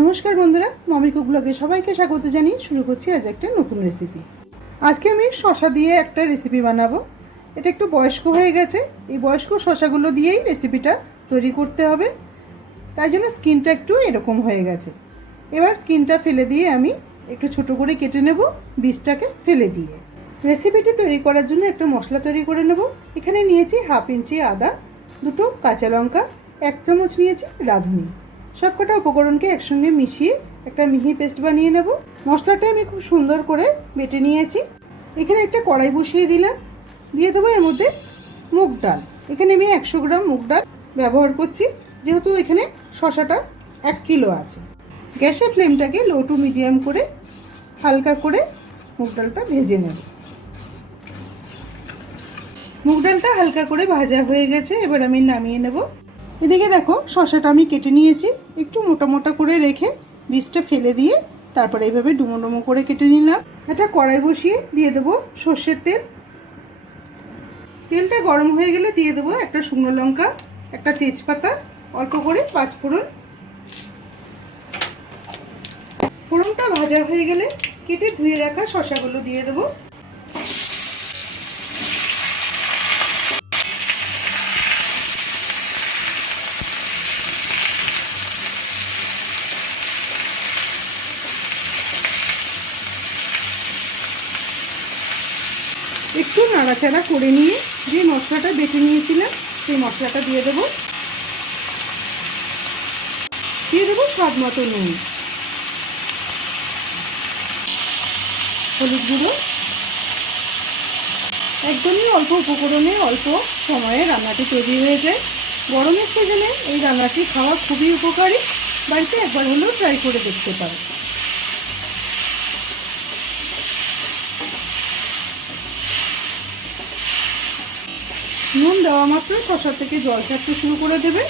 নমস্কার বন্ধুরা, mummy cook ব্লগে সবাইকে স্বাগত জানিয়ে শুরু করছি আজ একটা নতুন রেসিপি আজকে আমি শশা দিয়ে একটা রেসিপি বানাবো। এটা একটু বয়স্ক হয়ে গেছে, এই বয়স্ক শশাগুলো দিয়েই রেসিপিটা তৈরি করতে হবে। তাই জন্য স্কিনটা একটু এরকম হয়ে গেছে। এবার স্কিনটা ফেলে দিয়ে আমি একটু ছোট করে কেটে নেব, বীজটাকে ফেলে দিয়ে। রেসিপিটি তৈরি করার জন্য একটা মশলা তৈরি করে নেব। এখানে নিয়েছি হাফ ইঞ্চি আদা, দুটো কাঁচা লঙ্কা, এক চামচ নিয়েছি রাঁধুনি। সবকটা উপকরণকে একসঙ্গে মিশিয়ে একটা মিহি পেস্ট বানিয়ে নেব। মশলাটা আমি খুব সুন্দর করে বেটে নিয়েছি। এখানে একটা কড়াই বসিয়ে দিলাম। দিয়ে দেবো এর মধ্যে মুগ ডাল। এখানে আমি একশো গ্রাম মুগ ডাল ব্যবহার করছি। যেহেতু এখানে শশাটা এক কিলো আছে। গ্যাসের ফ্লেমটাকে লো টু মিডিয়াম করে হালকা করে মুগ ডালটা ভেজে নেব। মুগ ডালটা হালকা করে ভাজা হয়ে গেছে। এবার আমি নামিয়ে নেব। এদিকে দেখো শশাটা আমি কেটে নিয়েছি। একটু মোটা মোটা করে রেখে বীজটা ফেলে দিয়ে তারপরে এইভাবে ডুমো ডুমো করে কেটে নিলাম। একটা কড়াই বসিয়ে দিয়ে দেবো সর্ষের তেল। তেলটা গরম হয়ে গেলে দিয়ে দেবো একটা শুকনো লঙ্কা, একটা তেজপাতা, অল্প করে পাঁচ ফোড়ন। ফোড়নটা ভাজা হয়ে গেলে কেটে ধুয়ে রাখা শশাগুলো দিয়ে দেবো। একটু নাড়াচাড়া করে নিয়ে যে মশলাটা বেটে নিয়েছিলাম, সেই মশলাটা দিয়ে দেবো। দিয়ে দেবো স্বাদ মতো নুন। হলুদ গুঁড়ো। একদমই অল্প উপকরণে অল্প সময়ে রান্নাটি তৈরি হয়ে যায়। গরমের সিজনে এই রান্নাটি খাওয়া খুবই উপকারী। বাড়িতে একবার হলেও ট্রাই করে দেখতে পারো। নুন দেওয়া মাত্র শশা থেকে জল ছাড়তে শুরু করে দেবে।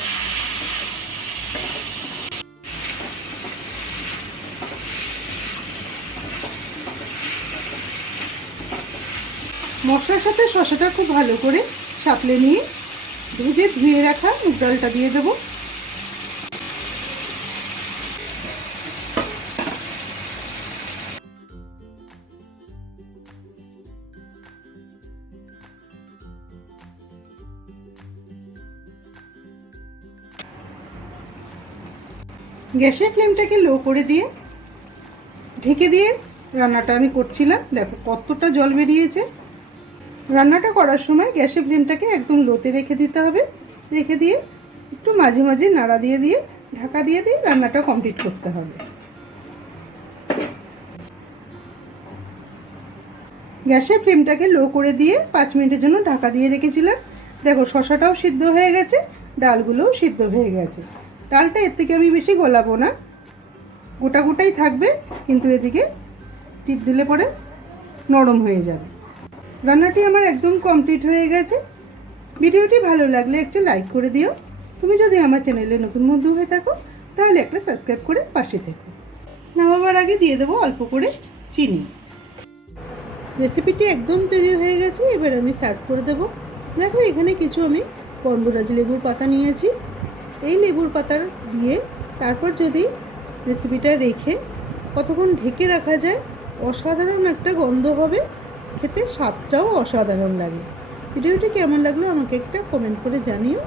মশলার সাথে শশাটা খুব ভালো করে সাপলে নিয়ে ভেজে ধুয়ে রাখা মুগ ডালটা দিয়ে দেবো। গ্যাসের ফ্লেমটাকে লো করে দিয়ে ঢেকে দিয়ে রান্নাটা আমি করছিলাম। দেখো কতটা জল বেরিয়েছে। রান্নাটা করার সময় গ্যাসের ফ্লেমটাকে একদম লোতে রেখে দিতে হবে। রেখে দিয়ে একটু মাঝে মাঝে নাড়া দিয়ে দিয়ে, ঢাকা দিয়ে দিয়ে রান্নাটা কমপ্লিট করতে হবে। গ্যাসের ফ্লেমটাকে লো করে দিয়ে পাঁচ মিনিটের জন্য ঢাকা দিয়ে রেখেছিলাম। দেখো শশাটাও সিদ্ধ হয়ে গেছে, ডালগুলোও সিদ্ধ হয়ে গেছে। ডালটা এর থেকে আমি বেশি গলাবো না। গোটা গোটাই থাকবে, কিন্তু এদিকে টিপ দিলে পরে নরম হয়ে যাবে। রান্নাটি আমার একদম কমপ্লিট হয়ে গেছে। ভিডিওটি ভালো লাগলে একটা লাইক করে দিও। তুমি যদি আমার চ্যানেলে নতুন বন্ধু হয়ে থাকো, তাহলে একটা সাবস্ক্রাইব করে পাশে থেকো। নামাবার আগে দিয়ে দেবো অল্প করে চিনি। রেসিপিটি একদম তৈরি হয়ে গেছে, এবার আমি সার্ভ করে দেবো। দেখো এখানে কিছু আমি গন্ধরাজ লেবুর পাতা নিয়েছি। এই লেবুর পাতার দিয়ে তারপর যদি রেসিপিটা রেখে কতক্ষণ ঢেকে রাখা যায়, অসাধারণ একটা গন্ধ হবে। খেতে স্বাদটাও অসাধারণ লাগে। ভিডিওটি কেমন লাগল আমাকে একটা কমেন্ট করে জানিও।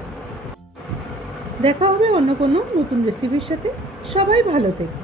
দেখা হবে অন্য কোনো নতুন রেসিপির সাথে। সবাই ভালো থেকো।